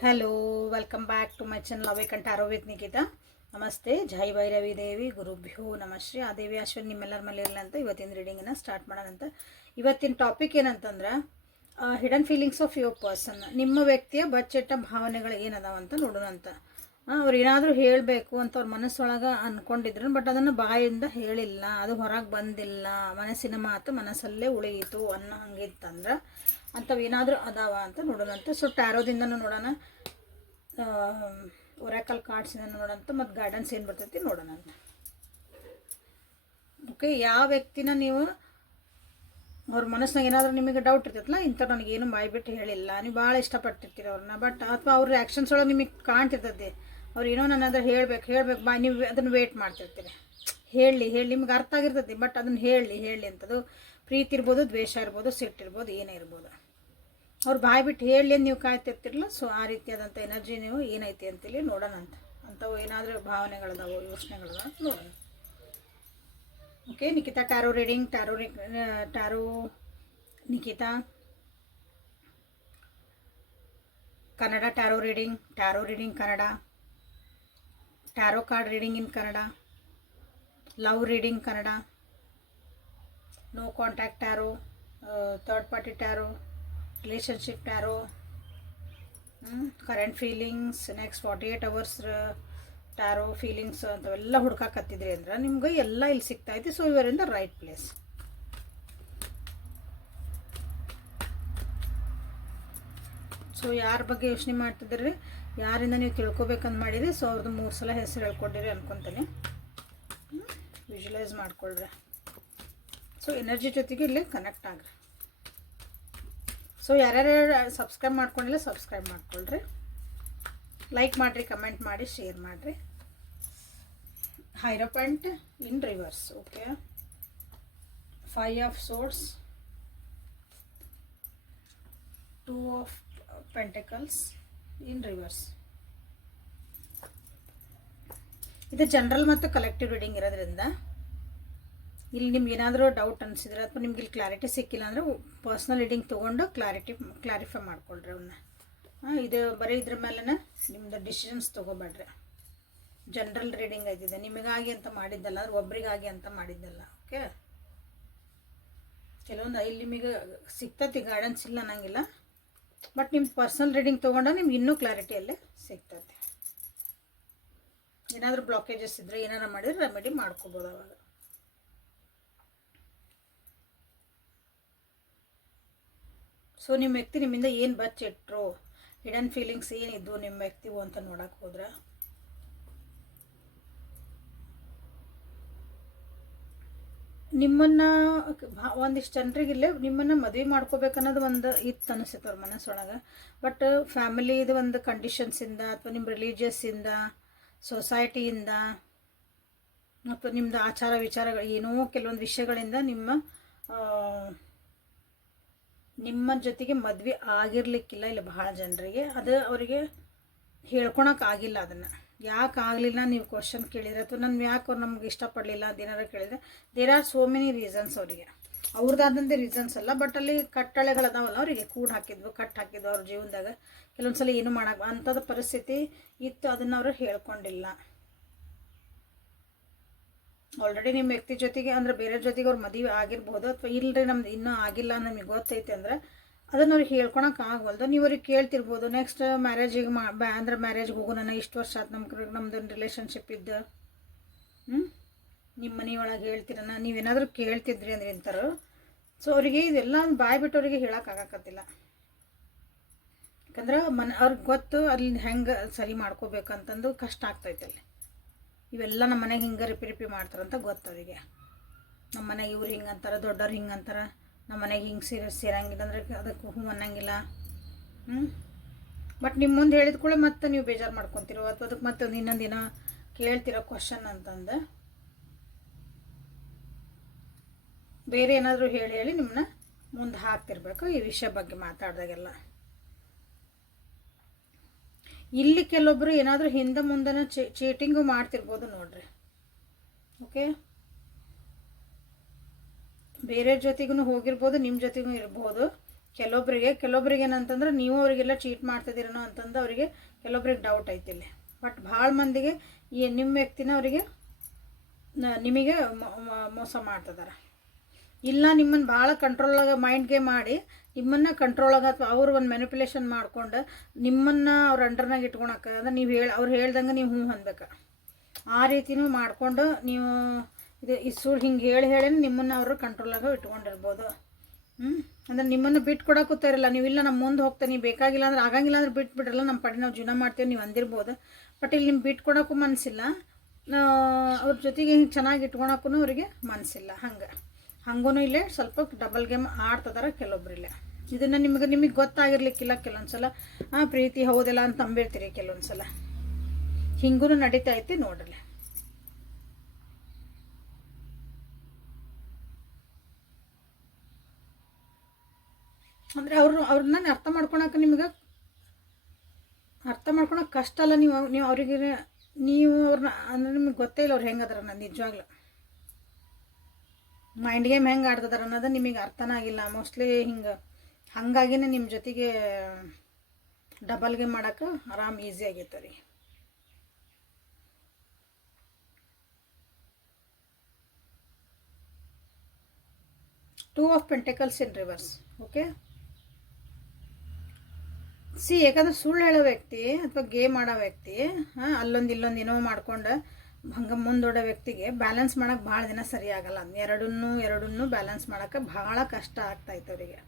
Hello welcome back to my channel ಅವೇಕಂಠ ಆರೋಗ್ಯ ನಿಖಿತ ನಮಸ್ತೆ ಜೈ ಭೈರವಿ ದೇವಿ ಗುರುಭ್ಯೋ ನಮಶ್ರೀ ಆ ದೇವಿ ಅಶ್ವಿನ್ ನಿಮ್ಮೆಲ್ಲರ ಮೇಲೆ ಇರಲಿ ಅಂತ ಇವತ್ತಿನ ರೀಡಿಂಗನ್ನು ಸ್ಟಾರ್ಟ್ ಮಾಡೋಣ ಅಂತ ಇವತ್ತಿನ ಟಾಪಿಕ್ ಏನಂತಂದ್ರೆ hidden feelings of your person ನಿಮ್ಮ ವ್ಯಕ್ತಿಯ ಬಚ್ಚಿಟ್ಟ ಭಾವನೆಗಳು ಏನದಾವ ಅಂತ ನೋಡೋಣ ಅಂತ ಅವ್ರು ಏನಾದರೂ ಹೇಳಬೇಕು ಅಂತ ಅವ್ರ ಮನಸ್ಸೊಳಗೆ ಅಂದ್ಕೊಂಡಿದ್ರು ಬಟ್ ಅದನ್ನು ಬಾಯಿಂದ ಹೇಳಿಲ್ಲ ಅದು ಹೊರಗೆ ಬಂದಿಲ್ಲ ಮನಸ್ಸಿನ ಮಾತು ಮನಸ್ಸಲ್ಲೇ ಉಳಿಯಿತು ಅನ್ನೋ ಹಂಗಿತ್ತಂದ್ರೆ ಅಂಥವು ಏನಾದರೂ ಅದಾವ ಅಂತ ನೋಡೋಣ ಅಂತ. ಸೊ ನೋಡೋಣ. ಒರಾಕಲ್ ಕಾರ್ಡ್ಸಿಂದ ನೋಡೋಣ ಮತ್ತು ಗೈಡೆನ್ಸ್ ಏನು ಬರ್ತೈತಿ ನೋಡೋಣ ಓಕೆ ಯಾವ ವ್ಯಕ್ತಿನ ನೀವು, ಅವ್ರ ಮನಸ್ಸಿನಾಗ ಏನಾದರೂ ನಿಮಗೆ ಡೌಟ್ ಇರ್ತೈತಲ್ಲ ಇಂಥ ನನಗೇನು ಬಾಯ್ಬಿಟ್ಟು ಹೇಳಿಲ್ಲ. ನೀವು ಭಾಳ ಇಷ್ಟಪಟ್ಟಿರ್ತೀರಿ ಅವ್ರನ್ನ ಬಟ್ ಅಥವಾ ಅವ್ರ ಆ್ಯಕ್ಷನ್ಸ್ ಒಳಗೆ ನಿಮಗೆ ಕಾಣ್ತಿರ್ತದೆ ಅವ್ರು ಏನೋ ನನ್ನ ಅದ್ರ ಹೇಳ್ಬೇಕು ಹೇಳ್ಬೇಕು, ಬಾ, ನೀವು ಅದನ್ನು ವೇಟ್ ಮಾಡ್ತಿರ್ತೀರಿ. ಹೇಳಿ ಹೇಳಿ, ನಿಮ್ಗೆ ಅರ್ಥ ಆಗಿರ್ತೈತಿ ಬಟ್ ಅದನ್ನು ಹೇಳಿ ಹೇಳಿ ಅಂತದು. ಪ್ರೀತಿ ಇರ್ಬೋದು, ದ್ವೇಷ ಇರ್ಬೋದು ಸಿಟ್ಟಿರ್ಬೋದು ಏನೇ ಇರ್ಬೋದು. ಅವ್ರು ಬಾಯಿ ಬಿಟ್ಟು ಹೇಳಿ ನೀವು ಕಾಯ್ತಿರ್ತಿರಲ್ಲ ಸೊ ಆ ರೀತಿಯಾದಂಥ ಎನರ್ಜಿ ನೀವು ಏನೈತಿ ಅಂತೇಳಿ ನೋಡೋಣ ಅಂತ. ಅಂಥವು ಏನಾದರೂ ಭಾವನೆಗಳದಾವು, ಯೋಚನೆಗಳದಾವ ನೋಡೋಣ. Okay Nikhita tarot reading tarot tarot Nikhita Kannada tarot reading tarot reading Kannada. Tarot card reading in Kannada. Love reading Kannada. No contact tarot third party tarot relationship tarot current feelings next forty eight hours tarot feelings ಅಂಥವೆಲ್ಲ ಹುಡ್ಕಾಕತ್ತಿದ್ರಿ ಅಂದ್ರೆ ನಿಮ್ಗೆ ಎಲ್ಲ ಇಲ್ಲಿ ಸಿಗ್ತೈತಿ so you're in the right place so ಯಾರ ಬಗ್ಗೆ ಯೋಚನೆ ಮಾಡ್ತಿದ್ದೀರಿ? ಯಾರಿಂದ ನೀವು ತಿಳ್ಕೊಬೇಕಂತ ಮಾಡಿರಿ. ಸೊ ಅವ್ರದ್ದು ಮೂರು ಸಲ ಹೆಸರು ಹೇಳ್ಕೊಂಡಿರಿ ಅನ್ಕೊತೀನಿ. ವಿಜುಲೈಸ್ ಮಾಡ್ಕೊಳ್ರಿ. ಸೊ ಎನರ್ಜಿ ಜೊತೆಗೆ ಇಲ್ಲಿ ಕನೆಕ್ಟ್ ಆಗ್ರಿ. ಸೊ ಯಾರ್ಯಾರು ಸಬ್ಸ್ಕ್ರೈಬ್ ಮಾಡ್ಕೊಂಡಿಲ್ಲ ಸಬ್ಸ್ಕ್ರೈಬ್ ಮಾಡ್ಕೊಳ್ರಿ. ಲೈಕ್ ಮಾಡಿರಿ ಕಮೆಂಟ್ ಮಾಡಿ ಶೇರ್ ಮಾಡಿರಿ. Hierophant in reverse okay five of swords two of pentacles in reverse ಇದು ಜನರಲ್ ಮತ್ತು ಕಲೆಕ್ಟಿವ್ ರೀಡಿಂಗ್ ಇರೋದ್ರಿಂದ ಇಲ್ಲಿ ನಿಮ್ಗೆ ಏನಾದರೂ ಡೌಟ್ ಅನಿಸಿದ್ರೆ ಅಥವಾ ನಿಮ್ಗೆ ಇಲ್ಲಿ ಕ್ಲಾರಿಟಿ ಸಿಕ್ಕಿಲ್ಲ ಅಂದರೆ ಪರ್ಸ್ನಲ್ ರೀಡಿಂಗ್ ತೊಗೊಂಡು ಕ್ಲಾರಿಟಿ ಕ್ಲಾರಿಫೈ ಮಾಡ್ಕೊಳ್ರಿ ಅವನ್ನ ಇದು ಬರೀ ಇದ್ರ ಮೇಲೆ ನಿಮ್ಮದು ಡಿಸಿಷನ್ಸ್ ತೊಗೋಬೇಡ್ರಿ. ಜನರಲ್ ರೀಡಿಂಗ್ ಆಯ್ತಿದೆ. ನಿಮಗಾಗಿ ಅಂತ ಮಾಡಿದ್ದಲ್ಲ ಅಂದ್ರೆ ಒಬ್ರಿಗಾಗಿ ಅಂತ ಮಾಡಿದ್ದಲ್ಲ ಓಕೆ ಕೆಲವೊಂದು ಇಲ್ಲಿ ನಿಮಗೆ ಸಿಗ್ತತಿ ಗೈಡೆನ್ಸ್ ಇಲ್ಲ ಅನ್ನಂಗಿಲ್ಲ. ಬಟ್ ನಿಮ್ಮ ಪರ್ಸ್ನಲ್ ರೀಡಿಂಗ್ ತೊಗೊಂಡು ನಿಮ್ಗೆ ಇನ್ನೂ ಕ್ಲಾರಿಟಿಯಲ್ಲೇ ಸಿಗ್ತತಿ ಏನಾದರೂ ಬ್ಲಾಕೇಜಸ್ ಇದ್ದರೆ ಏನಾರು ಮಾಡಿದ್ರೆ ರೆಮಿಡಿ ಮಾಡ್ಕೋಬೋದು ಅವಾಗ. ಸೊ ನಿಮ್ಮ ವ್ಯಕ್ತಿ ನಿಮ್ಮಿಂದ ಏನು ಬಚ್ಚಿಟ್ರು ಹಿಡನ್ ಫೀಲಿಂಗ್ಸ್ ಏನಿದ್ವು ನಿಮ್ಮ ವ್ಯಕ್ತಿವು ಅಂತ ನೋಡಕ್ಕೆ ಹೋದ್ರೆ? ನಿಮ್ಮನ್ನು ಒಂದಿಷ್ಟು ಜನರಿಗೆ ಇಲ್ಲೇ ನಿಮ್ಮನ್ನು ಮದುವೆ ಮಾಡ್ಕೋಬೇಕನ್ನೋದು ಒಂದು ಇತ್ತು ಅನಿಸುತ್ತೆ ಅವ್ರ ಮನಸ್ಸೊಳಗೆ ಬಟ್ ಫ್ಯಾಮಿಲಿದು ಒಂದು ಕಂಡೀಷನ್ಸಿಂದ ಅಥವಾ ನಿಮ್ಮ ರಿಲೀಜಿಯಸ್ಸಿಂದ ಸೊಸೈಟಿಯಿಂದ ಮತ್ತು ನಿಮ್ಮದು ಆಚಾರ ವಿಚಾರಗಳು, ಏನೋ ಕೆಲವೊಂದು ವಿಷಯಗಳಿಂದ ನಿಮ್ಮ ನಿಮ್ಮ ಜೊತೆಗೆ ಮದುವೆ ಆಗಿರ್ಲಿಕ್ಕಿಲ್ಲ ಇಲ್ಲಿ ಬಹಳ ಜನರಿಗೆ, ಅದು ಅವರಿಗೆ ಹೇಳ್ಕೊಳಕ್ಕೆ ಆಗಿಲ್ಲ ಅದನ್ನು. ಯಾಕೆ ಆಗಲಿಲ್ಲ ನೀವು ಕ್ವಶನ್ ಕೇಳಿದ್ರೆ ಅಥವಾ ನಾನು ಯಾಕೆ ಅವ್ರು ನಮ್ಗೆ ಇಷ್ಟಪಡಲಿಲ್ಲ ಅಂತ ಏನಾರು ಕೇಳಿದರೆ there are so many reasons ಅವರಿಗೆ. ಅವ್ರದ್ದಾದಂಥ ರೀಸನ್ಸ್ ಅಲ್ಲ ಬಟ್ ಅಲ್ಲಿ ಕಟ್ಟಳೆಗಳು ಅದಾವಲ್ಲ ಅವರಿಗೆ, ಕೂಡ್ ಹಾಕಿದ್ವು, ಕಟ್ ಹಾಕಿದ್ವು ಅವ್ರ ಜೀವನದಾಗ. ಕೆಲವೊಂದು ಸಲ ಏನು ಮಾಡೋಕೆ ಅಂಥದ್ದು ಪರಿಸ್ಥಿತಿ ಇತ್ತು, ಅದನ್ನು ಅವರು ಹೇಳ್ಕೊಂಡಿಲ್ಲ. ಆಲ್ರೆಡಿ ನಿಮ್ಮ ವ್ಯಕ್ತಿ ಜೊತೆಗೆ ಅಂದ್ರೆ ಬೇರೆ ಜೊತೆಗೆ ಅವ್ರು ಮದುವೆ ಆಗಿರ್ಬೋದು ಅಥವಾ ಇಲ್ಲರಿ ನಮ್ದು ಇನ್ನೂ ಆಗಿಲ್ಲ ನಮಗೆ ಗೊತ್ತೈತೆ ಅಂದ್ರೆ ಅದನ್ನ ಅವ್ರಿಗೆ ಹೇಳ್ಕೊಳಕ್ಕೆ ಆಗವಲ್ದು. ನೀವು ಅವ್ರಿಗೆ ಕೇಳ್ತಿರ್ಬೋದು ನೆಕ್ಸ್ಟ್ ಮ್ಯಾರೇಜಿಗೆ ಮಾ ಬ್ಯಾ ಅಂದ್ರೆ ಮ್ಯಾರೇಜ್ಗೆ ನಾನು ಇಷ್ಟು ವರ್ಷ ಆಯ್ತು ನಮ್ಮ ನಮ್ದು ರಿಲೇಷನ್ಶಿಪ್ ಇದ್ದು? ಹ್ಞೂ ನಿಮ್ಮ ಮನೆಯೊಳಗೆ ಹೇಳ್ತೀರನ? ನೀವೇನಾದರೂ ಕೇಳ್ತಿದ್ರಿ ಅಂದ್ರೆ ಇಂಥರು ಸೊ ಅವರಿಗೆ ಇದೆಲ್ಲ ಬಾಯ್ ಬಿಟ್ಟು ಅವರಿಗೆ ಹೇಳೋಕ್ಕಾಗಕತ್ತಿಲ್ಲ ಯಾಕಂದ್ರೆ ಮನೆ, ಅವ್ರಿಗೆ ಗೊತ್ತು ಅಲ್ಲಿ ಹೆಂಗೆ ಸರಿ ಮಾಡ್ಕೋಬೇಕಂತಂದು ಕಷ್ಟ ಆಗ್ತೈತೆ ಅಲ್ಲಿ. ಇವೆಲ್ಲ ನಮ್ಮ ಮನೆಗೆ ಹಿಂಗೆ ರಿಪಿ ರಿಪಿ ಮಾಡ್ತಾರಂತ ಗೊತ್ತು ಅವರಿಗೆ. ನಮ್ಮ ಮನೆಗೆ ಇವ್ರು ಹಿಂಗೆ ಅಂತಾರೆ, ದೊಡ್ಡವ್ರು ಹಿಂಗೆ ಅಂತಾರೆ. ನಮ್ಮ ಮನೆಗೆ ಹಿಂಗೆ ಸೀರೆ, ಸೇರಂಗಿಲ್ಲ ಅಂದ್ರೆ ಅದಕ್ಕೆ ಹ್ಞೂ ಅನ್ನಂಗಿಲ್ಲ. ಹ್ಞೂ ಬಟ್ ನಿಮ್ಮ ಮುಂದೆ ಹೇಳಿದ ಕೂಡ ಮತ್ತೆ ನೀವು ಬೇಜಾರು ಮಾಡ್ಕೊತಿರೋ? ಅಥವಾ ಅದಕ್ಕೆ ಮತ್ತೆ ಇನ್ನೊಂದು ದಿನ ಕೇಳ್ತಿರೋ ಕ್ವಶನ್ ಅಂತಂದು. ಬೇರೆ ಏನಾದರೂ ಹೇಳಿ ಹೇಳಿ ನಿಮ್ಮನ್ನ ಮುಂದೆ ಹಾಕ್ತಿರ್ಬೇಕು ಈ ವಿಷಯ ಬಗ್ಗೆ ಮಾತಾಡಿದಾಗೆಲ್ಲ. ಇಲ್ಲಿ ಕೆಲವೊಬ್ರು ಏನಾದರೂ ಹಿಂದೆ ಮುಂದೆ ಚೀಟಿಂಗು ಮಾಡ್ತಿರ್ಬೋದು ನೋಡ್ರಿ. ಓಕೆ? ಬೇರೆ ಜೊತೆಗೂ ಹೋಗಿರ್ಬೋದು ನಿಮ್ಮ ಜೊತೆಗೂ ಇರ್ಬೋದು. ಕೆಲವೊಬ್ಬರಿಗೆ ಕೆಲವೊಬ್ರಿಗೆ ಏನಂತಂದ್ರೆ ನೀವು ಅವರಿಗೆಲ್ಲ ಚೀಟ್ ಮಾಡ್ತಿದ್ದೀರನೋ ಅಂತಂದು ಅವರಿಗೆ ಕೆಲವೊಬ್ರಿಗೆ ಡೌಟ್ ಐತಿ ಇಲ್ಲಿ. ಬಟ್ ಭಾಳ ಮಂದಿಗೆ ಈ ನಿಮ್ಮ ವ್ಯಕ್ತಿನ ಅವರಿಗೆ ನಿಮಗೆ ಮೋಸ ಮಾಡ್ತಿದ್ದಾರೆ ಇಲ್ಲ ನಿಮ್ಮನ್ನು ಭಾಳ ಕಂಟ್ರೋಲಾಗ ಮೈಂಡ್ಗೆ ಮಾಡಿ ನಿಮ್ಮನ್ನು ಕಂಟ್ರೋಲಾಗ ಅಥವಾ ಅವ್ರು ಒಂದು ಮ್ಯಾನಿಪುಲೇಷನ್ ಮಾಡ್ಕೊಂಡು ನಿಮ್ಮನ್ನು ಅವ್ರ ಅಂಡರ್ನಾಗ ಇಟ್ಕೊಳಕ್ಕೆ ಅಂದ್ರೆ ನೀವು ಹೇಳಿ, ಅವ್ರು ಹೇಳ್ದಂಗೆ ನೀವು ಹ್ಞೂ ಅನ್ಬೇಕು. ಆ ರೀತಿನೂ ಮಾಡಿಕೊಂಡು ನೀವು ಇದು ಸುಳ್ಳು ಹಿಂಗೆ ಹೇಳಿ ಹೇಳಿ ನಿಮ್ಮನ್ನು ಅವರು ಕಂಟ್ರೋಲಾಗ ಇಟ್ಕೊಂಡಿರ್ಬೋದು. ಹ್ಞೂ ಅಂದ್ರೆ ನಿಮ್ಮನ್ನು ಬಿಟ್ಟು ಕೊಡೋಕ್ಕೂ ಇರಲ್ಲ ನೀವಿಲ್ಲ ನಮ್ಮ ಮುಂದೆ ಹೋಗ್ತಾ, ನೀವು ಬೇಕಾಗಿಲ್ಲ ಅಂದ್ರೆ ಆಗಂಗಿಲ್ಲ ಅಂದ್ರೆ ಬಿಟ್ಟು ನಮ್ಮ ಪಡಿ ನಾವು ಜೀವನ ಮಾಡ್ತೀವಿ, ನೀವು ಅಂದಿರ್ಬೋದು. ಬಟ್ ಇಲ್ಲಿ ನಿಮ್ಗೆ ಬಿಟ್ಟು ಕೊಡೋಕ್ಕೂ ಮನಸ್ಸಿಲ್ಲ ಅವ್ರ ಜೊತೆಗೆ ಹಿಂಗೆ ಚೆನ್ನಾಗಿ ಇಟ್ಕೊಳಕ್ಕೂ ಅವರಿಗೆ ಮನಸ್ಸಿಲ್ಲ ಹಂಗೆ. ಹಂಗೂ ಇಲ್ಲೇ ಸ್ವಲ್ಪ ಡಬಲ್ ಗೇಮ್ ಆಡ್ತಿದಾರೆ ಕೆಲವೊಬ್ರಿಲ್ಲೇ ಇದನ್ನು ನಿಮಗೆ ನಿಮಗೆ ಗೊತ್ತಾಗಿರ್ಲಿಕ್ಕಿಲ್ಲ ಕೆಲವೊಂದು ಸಲ ಆ, ಪ್ರೀತಿ ಹೌದಲ್ಲ ಅಂತ ನಂಬಿರ್ತೀರಿ ಕೆಲವೊಂದು ಸಲ ಹಿಂಗೂ ನಡೀತಾ ಐತಿ ನೋಡ್ರಲ್ಲ ಅಂದರೆ ಅವರು ಅವ್ರನ್ನ ಅರ್ಥ ಮಾಡ್ಕೊಳಕ್ಕೆ ನಿಮ್ಗೆ ಅರ್ಥ ಮಾಡ್ಕೊಳಕ್ಕೆ ಕಷ್ಟ ಅಲ್ಲ ನೀವು ನೀವು ಅವ್ರಿಗೆ, ನೀವು ಅವ್ರನ್ನ ಅಂದ್ರೆ ನಿಮಗೆ ಗೊತ್ತೇ ಇಲ್ಲ ಅವ್ರು ಹೆಂಗದಾರ ನಾನು ನಿಜವಾಗ್ಲೂ. ಮೈಂಡ್ ಗೇಮ್ ಹೆಂಗೆ ಆಡ್ತದಾರ ಅನ್ನೋದು ನಿಮಗೆ ಅರ್ಥನೇ ಆಗಿಲ್ಲ. ಮೋಸ್ಟ್ಲಿ ಹಿಂಗೆ ಹಾಗಾಗಿನೇ ನಿಮ್ಮ ಜೊತೆಗೆ ಡಬಲ್ ಗೇಮ್ ಮಾಡೋಕೆ ಆರಾಮ್ ಈಸಿ ಆಗೈತೆ ರೀ. Two of pentacles in reverse okay C ಯಾಕಂದ್ರೆ ಸುಳ್ಳು ಹೇಳೋ ವ್ಯಕ್ತಿ ಅಥವಾ ಗೇಮ್ ಆಡೋ ವ್ಯಕ್ತಿ, ಹಾಂ, ಅಲ್ಲೊಂದು ಇಲ್ಲೊಂದು ಏನೋ ಮಾಡ್ಕೊಂಡು ಹಂಗೆ ಮುಂದೋಡೋ ವ್ಯಕ್ತಿಗೆ ಬ್ಯಾಲೆನ್ಸ್ ಮಾಡೋಕೆ ಭಾಳ ದಿನ ಸರಿ ಆಗಲ್ಲ. ಎರಡನ್ನೂ ಎರಡನ್ನೂ ಬ್ಯಾಲೆನ್ಸ್ ಮಾಡೋಕೆ ಭಾಳ ಕಷ್ಟ ಆಗ್ತಾಯಿತ್ತು ಅವರಿಗೆ.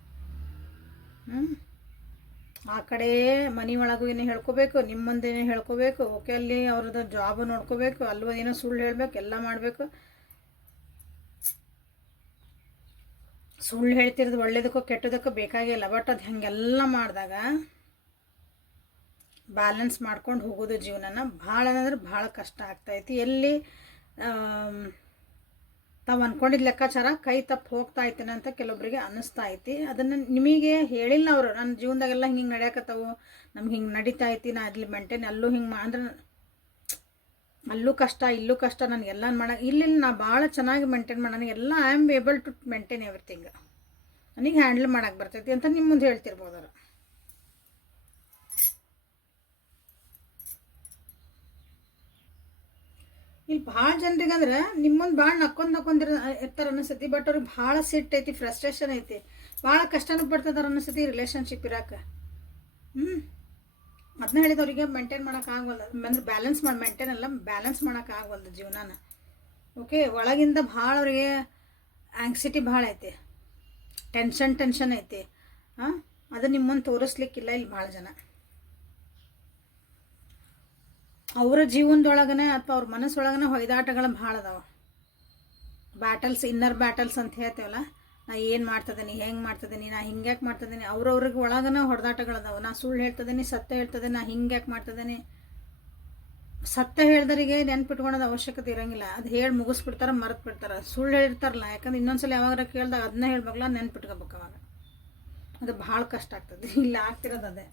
ಆ ಕಡೆ ಮನೆ ಒಳಗೂ ಏನೋ ಹೇಳ್ಕೋಬೇಕು ನಿಮ್ಮ ಮುಂದೆನೇ ಹೇಳ್ಕೋಬೇಕು, ಓಕೆ, ಅಲ್ಲಿ ಅವ್ರದ್ದು ಜಾಬ್ ನೋಡ್ಕೋಬೇಕು, ಅಲ್ವ ಏನೋ ಸುಳ್ಳು ಹೇಳಬೇಕು, ಎಲ್ಲ ಮಾಡಬೇಕು. ಸುಳ್ಳು ಹೇಳ್ತಿರೋದು ಒಳ್ಳೇದಕ್ಕೋ ಕೆಟ್ಟದಕ್ಕೋ ಬೇಕಾಗಿಲ್ಲ ಬಟ್ ಅದು ಹಾಗೆಲ್ಲ ಮಾಡಿದಾಗ ಬ್ಯಾಲೆನ್ಸ್ ಮಾಡ್ಕೊಂಡು ಹೋಗೋದು ಜೀವನನ ಭಾಳ ಅಂದ್ರೆ ಭಾಳ ಕಷ್ಟ ಆಗ್ತೈತಿ ಎಲ್ಲಿ ತಾವು ಅಂದ್ಕೊಂಡಿದ್ದ ಲೆಕ್ಕಾಚಾರ ಕೈ ತಪ್ಪು ಹೋಗ್ತಾ ಐತೇನೆ ಅಂತ ಕೆಲವೊಬ್ಬರಿಗೆ ಅನ್ನಿಸ್ತಾ ಐತಿ. ಅದನ್ನು ನಿಮಗೆ ಹೇಳಿಲ್ಲ ಅವರು ನನ್ನ ಜೀವನದಾಗೆಲ್ಲ ಹಿಂಗೆ ಹಿಂಗೆ ನಡೆಯಕತ್ತಾವು, ನಮ್ಗೆ ಹಿಂಗೆ ನಡೀತಾ ಐತಿ, ನಾ ಅಲ್ಲಿ ಮೇಂಟೈನ್ ಅಲ್ಲೂ ಹಿಂಗೆ ಮಾ, ಅಂದ್ರೆ ಅಲ್ಲೂ ಕಷ್ಟ, ಇಲ್ಲೂ ಕಷ್ಟ ನನಗೆಲ್ಲ ಮಾಡ ಇಲ್ಲಿ ನಾ ಭಾಳ ಚೆನ್ನಾಗಿ ಮೇಂಟೈನ್ ಮಾಡೋ ಎಲ್ಲ I am able to maintain everything ನನಗೆ ಹ್ಯಾಂಡಲ್ ಮಾಡೋಕೆ ಬರ್ತೈತಿ ಅಂತ ನಿಮ್ಮ ಮುಂದೆ ಹೇಳ್ತಿರ್ಬೋದು ಅವ್ರು. ಇಲ್ಲಿ ಭಾಳ ಜನರಿಗೆ ಅಂದ್ರೆ ನಿಮ್ಮೊಂದು ಭಾಳ ನಕ್ಕೊಂಡ್ ನಕ್ಕೊಂದಿರ ಇರ್ತಾರ ಅನಿಸ್ತೈತಿ ಬಟ್ ಅವ್ರಿಗೆ ಭಾಳ ಸಿಟ್ಟು ಐತಿ ಫ್ರಸ್ಟ್ರೇಷನ್ ಐತಿ. ಭಾಳ ಕಷ್ಟನೂ ಪಡ್ತದಾರ ಅನಿಸ್ತೈತಿ ರಿಲೇಷನ್ಶಿಪ್ ಇರೋಕೆ. ಹ್ಞೂ ಅದನ್ನ ಹೇಳಿದವರಿಗೆ ಮೇಂಟೈನ್ ಮಾಡೋಕ್ಕಾಗಲ್ಲ ಅಂದ್ರೆ ಬ್ಯಾಲೆನ್ಸ್ ಮಾಡಿ ಮೇಂಟೈನ್ ಅಲ್ಲ ಬ್ಯಾಲೆನ್ಸ್ ಮಾಡೋಕ್ಕಾಗಲ್ಲ ಜೀವನಾನ. ಓಕೆ ಒಳಗಿಂದ ಭಾಳ ಅವರಿಗೆ ಆಂಗ್ಸಿಟಿ ಭಾಳ ಐತಿ. ಟೆನ್ಷನ್ ಟೆನ್ಷನ್ ಐತಿ. ಹಾಂ? ಅದು ನಿಮ್ಮನ್ನು ತೋರಿಸ್ಲಿಕ್ಕಿಲ್ಲ ಇಲ್ಲಿ ಭಾಳ ಜನ. ಅವರ ಜೀವನದೊಳಗನೆ ಅಥವಾ ಅವ್ರ ಮನಸ್ಸೊಳಗನೆ ಹೊಯ್ದಾಟಗಳು ಭಾಳ ಅದಾವ. ಬ್ಯಾಟಲ್ಸ್ ಇನ್ನರ್ ಬ್ಯಾಟಲ್ಸ್ ಅಂತ ಹೇಳ್ತೇವಲ್ಲ, ನಾ ಏನು ಮಾಡ್ತಿದ್ದೀನಿ, ಹೆಂಗೆ ಮಾಡ್ತಿದ್ದೀನಿ, ನಾ ಹಿಂಗ್ಯಾಕೆ ಮಾಡ್ತಿದ್ದೀನಿ, ಅವ್ರವ್ರಿಗೆ ಒಳಗನೆ ಹೊಡೆದಾಟಗಳದಾವೆ ನಾ ಸುಳ್ಳು ಹೇಳ್ತಿದ್ದೀನಿ, ಸತ್ಯ ಹೇಳ್ತದೆ ನಾ ಹಿಂಗ್ಯಾಕೆ ಮಾಡ್ತದೇನಿ ಸತ್ಯ ಹೇಳ್ದರಿಗೆ ನೆನ್ಪಿಟ್ಕೊಳೋದು ಅವಶ್ಯಕತೆ ಇರೋಂಗಿಲ್ಲ. ಅದು ಹೇಳಿ ಮುಗಿಸ್ಬಿಡ್ತಾರೆ ಮರೆತು ಬಿಡ್ತಾರೆ ಸುಳ್ಳು ಹೇಳಿರ್ತಾರಲ್ಲ, ಯಾಕಂದ್ರೆ ಇನ್ನೊಂದ್ಸಲ ಯಾವಾಗ ಕೇಳಿದಾಗ ಅದನ್ನ ಹೇಳ್ಬೇಕಲ್ಲ ನೆನ್ಪಿಟ್ಕೋಬೇಕು ಅವಾಗ. ಅದು ಭಾಳ ಕಷ್ಟ ಆಗ್ತದೆ. ಇಲ್ಲ ಆಗ್ತಿರೋದು ಅದೇ.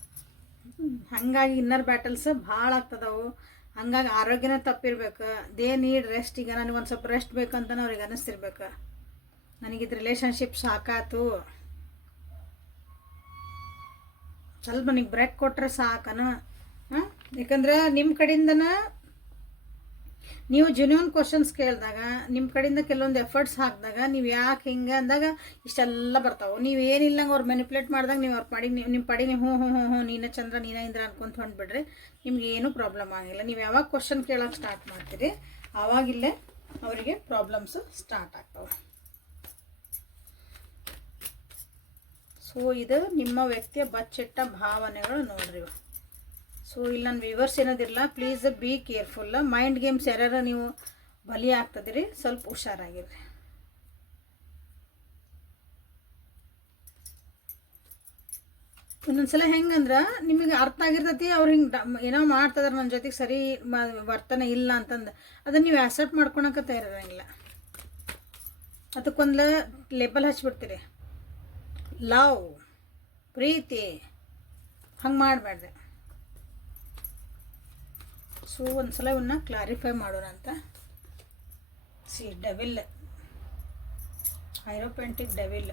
ಹಾಗಾಗಿ ಇನ್ನರ್ ಬ್ಯಾಟಲ್ಸ್ ಭಾಳ ಆಗ್ತದವು. ಹಂಗಾಗಿ ಆರೋಗ್ಯನೇ ತಪ್ಪಿರ್ಬೇಕು. ದೇ ನೀಡ್ ರೆಸ್ಟ್ ಈಗ ನನಗೆ ಒಂದು ಸ್ವಲ್ಪ ರೆಸ್ಟ್ ಬೇಕಂತಲೂ ಅವ್ರಿಗೆ ಅನ್ನಿಸ್ತಿರ್ಬೇಕು ನನಗಿದು ರಿಲೇಷನ್ಶಿಪ್ ಸಾಕಾತು. ಸ್ವಲ್ಪ ನನಗೆ ಬ್ರೇಕ್ ಕೊಟ್ಟರೆ ಸಾಕನ? ಯಾಕಂದ್ರೆ ನಿಮ್ಮ ಕಡೆಯಿಂದನ ನೀವು ಜೆನ್ಯೂನ್ ಕ್ವಶನ್ಸ್ ಕೇಳಿದಾಗ ನಿಮ್ಮ ಕಡೆಯಿಂದ ಕೆಲವೊಂದು ಎಫರ್ಟ್ಸ್ ಹಾಕಿದಾಗ, ನೀವು ಯಾಕೆ ಹಿಂಗೆ ಅಂದಾಗ ಇಷ್ಟೆಲ್ಲ ಬರ್ತಾವೆ. ನೀವು ಏನಿಲ್ಲಂಗೆ ಅವ್ರು ಮೆನಿಪ್ಯುಲೇಟ್ ಮಾಡಿದಾಗ ನೀವು ಅವ್ರ ಪಡಿಗೆ ನೀವು ನಿಮ್ಮ ಪಡಿಗೆ ನೀವು ಹ್ಞೂ ಹ್ಞೂ ಹ್ಞೂ ಹ್ಞೂ ನೀನ ಚಂದ್ರ, ನೀನೇ ಇಂದ್ರ ಅನ್ಕೊಂತ ಹೊಂದ್ಬಿಡ್ರಿ ನಿಮ್ಗೆ ಏನೂ ಪ್ರಾಬ್ಲಮ್ ಆಗಿಲ್ಲ. ನೀವು ಯಾವಾಗ ಕ್ವಶನ್ ಕೇಳೋಕೆ ಸ್ಟಾರ್ಟ್ ಮಾಡ್ತೀರಿ ಆವಾಗಿಲ್ಲೇ ಅವರಿಗೆ ಪ್ರಾಬ್ಲಮ್ಸು ಸ್ಟಾರ್ಟ್ ಆಗ್ತವೆ. ಸೊ ಇದು ನಿಮ್ಮ ವ್ಯಕ್ತಿಯ ಬಚ್ಚಿಟ್ಟ ಭಾವನೆಗಳು ನೋಡ್ರಿ. ಸೊ ಇಲ್ಲಿ ನನ್ನ viewers ಏನದಿರಲ್ಲ please be careful mind games ಯಾರ್ಯಾರ ನೀವು ಬಲಿ ಆಗ್ತದ್ರಿ, ಸ್ವಲ್ಪ ಹುಷಾರಾಗಿರ್ರಿ. ಒಂದೊಂದ್ಸಲ ಹೆಂಗಂದ್ರೆ, ನಿಮಗೆ ಅರ್ಥ ಆಗಿರ್ತೈತಿ, ಅವ್ರು ಹಿಂಗೆ ಏನೋ ಮಾಡ್ತದಾರ ನನ್ನ ಜೊತೆಗೆ ಸರಿ ವರ್ತನೆ ಇಲ್ಲ ಅಂತಂದು. ಅದನ್ನು ನೀವು ಆಕ್ಸೆಪ್ಟ್ ಮಾಡ್ಕೊಳಕ್ಕೆ ತಯಾರಿರಂಗಿಲ್ಲ. ಅದಕ್ಕೊಂದು ಲೇಬಲ್ ಹಚ್ಬಿಡ್ತೀರಿ. ಲವ್ ಪ್ರೀತಿ, ಹಂಗೆ ಮಾಡಬೇಡ್ರಿ ಸೊ, ಒಂದ್ಸಲ ಇವನ್ನ ಕ್ಲಾರಿಫೈ ಮಾಡೋಣ ಅಂತ. See devil hierophant devil